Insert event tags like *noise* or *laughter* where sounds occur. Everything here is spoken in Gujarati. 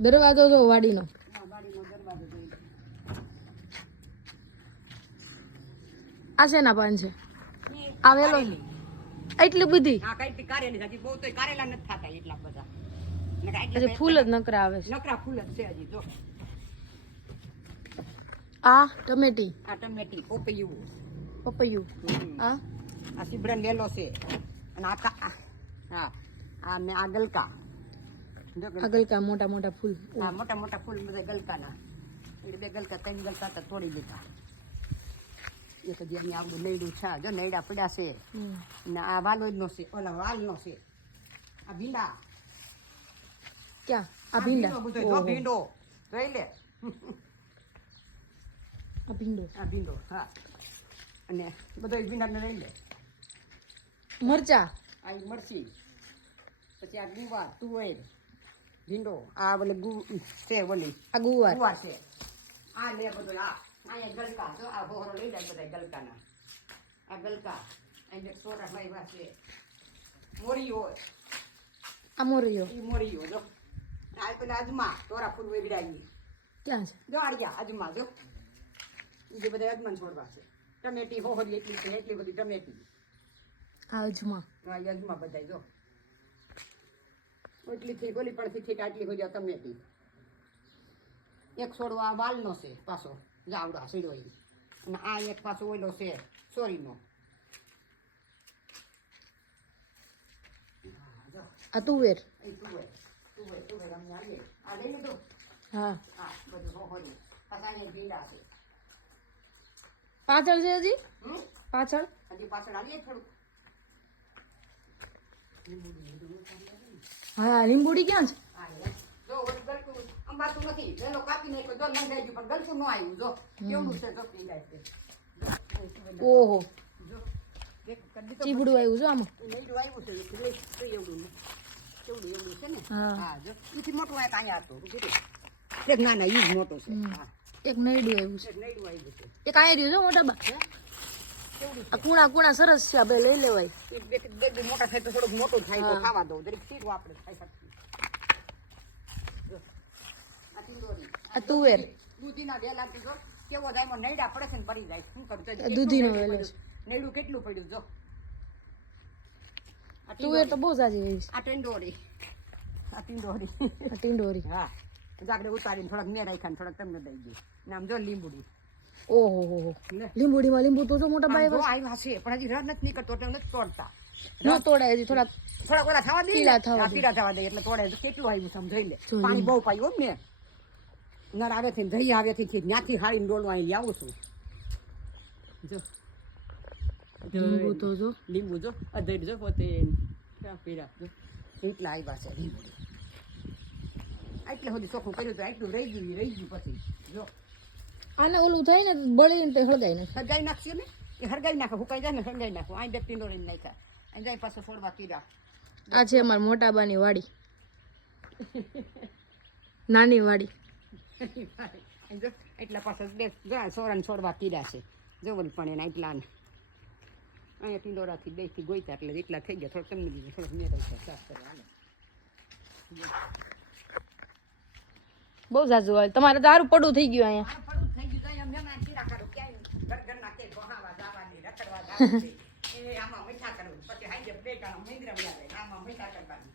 દરવાજો જો વાડીનો. આ શેના પાન છે? આ વેલો એટલી બધી. હજી ફૂલ જ નકરા આવે છે. નકરા ફૂલ જ છે હજી જો. આ ટમેટી. આ ટમેટી પોપૈયું. પપૈયું. આ આ સીબડન લેલો છે. અને આ કા આ- હા આ મેં આ ગલકા. આ ગલકા મોટા મોટા ફૂલ. આ મોટા મોટા ફૂલ બધા ગલકાના. એટલે બે ગલકા ત્રણ ગલકા તો તોડી દીધા. એક હજી અહીંયા આવડું નૈડું છે જો નૈડા પડ્યા છે. ને આ વાલોદનો છે ઓલા વાલનો છે. આ ભીંડા. ક્યાં? આ ભીંડા? જો ભીંડો. જોઈ લે. આ ભીંડો. આ ભીંડો હા. અને બધો ભીંડાને લઈ લે. મરચા. આ મરચી. પછી આ ગુવાર તુવેર. ભીંડો આ ઓલે ગુ છે ઓલી. આ ગુવાર. ગુવાર છે. આ લે બધો આ. અહીંયા ગલકા જો આ ભોરો લઈ જાય બધા ગલકાના. આ ગલકા. અહીંયા સોરા લાવ્યા છે. મોરીઓ આ મોરિયો એ મોરીઓ જો. આ પેલા અજમા તોરા ફૂલ વેગડાઈ ક્યાં છે? જો આડિયા અજમા જો. એ જે બધા અજમાન છોડવા છે. ટમેટી હોહરી એટલી છે એટલી બધી ટમેટી. આ અજમા. હા અજમા બધા જો. એટલી થઈ ગોલી પણ થી આટલી હોય ટમેટી એક છોડો આ વાલનો છે પાછો જાવડા સીડો એ અને આ એક પાછો ઓલો છે સોરીનો. આ તુવેર. હા. હા બધું હોહરી પાછા અહીંયા પાછળ છે હજી? પાછળ? હજી પાછળ આવીએ થોડુંક. હા લીંબુડી ક્યાં છે. જો. જો જો જો ઓહો. જો ચીબડું આવ્યું છે આમાં? હા. જો. મોટું અહીંયા હતું એક ના ના ઈ જ મોટો છે. એક નૈડું આવ્યું છે. એક આવી આવ્યું છે. મોટા બા? આ કુણા કુણા સરસ છે આપણે લઈ લેવાય. એક બે મોટા થાય તો થોડુંક મોટું થાય તો ખાવા દઉં. દરેક સીધું આપણે ખાઈ શકીએ. આ તુવેર. દૂધીના જો કેવો નૈડા પડે છે ને પડી જાય. શું કરું? દૂધીનો વેલો નૈડું કેટલું પડ્યું? જો. આ તુવેર તો બહુ સાજી હોય આ ટીંડોરી આ ટીંડોરી આ ટીંડોરી હા. જાગડે ઉતારીને થોડાક મેં રાખ્યા ને થોડાક તમને દઈ દઈ નામ આમ જો લીંબુડી. ઓહો હો લીંબુડીમાં લીંબુ તો જો મોટા ભાઈ આવ્યા છે પણ હજી રસ નથી નીકળતો એટલે નથી તોડતા. ન તોડાય હજી થોડા થોડા ઓલા થવા દે પીળા થવા દે. પીળા થવા દે એટલે તોડે. કેટલું આવ્યું સમજાઈ લે. જોઈ પાણી. બહુ પાયું ને. નર આવે થી દહીં આવે છે ત્યાંથી હાડીને ડોલવા અહીં આવું છું. જો. લીંબુ તો જો. લીંબુ જો. અધેડ જો પોતે પીળા? જો. એટલા આવ્યા છે લીંબુ. આટલે સુધી ચોખ્ખું કર્યું તો આટલું રહી ગયું રહી ગયું પછી. જો. આને ઓલું થાય ને બળીને તે હળગાઈ ને હળગાઈ નાખશું ને? એ હરગાઈ નાખો હુકાઈ જાય ને હળગાઈ નાખો. અહીં બે ટીંડોળી નાખ્યા. અહીં જાય પાછો છોડવા પીરા આ છે અમારા મોટા બાની વાડી. *laughs* નાની વાડી. જો એટલા પાછળ બે સોરાને છોડવા કીડા છે. જવલ પણ એના એટલા ને અહીંયા ટીંડોરાથી બેથી ગોઈતા એટલે એટલા થઈ ગયા. થોડોક તમને દીધું થોડું મેં સાફ કરવા બહુ ઝાઝુ હોય તમારે દારૂ પડું થઈ ગયું અહીંયા. એ આમાં મીઠા કરવું પછી હાઈ જે પ્લેટ આમાં મીંગરા આમાં મીઠા કરવાનું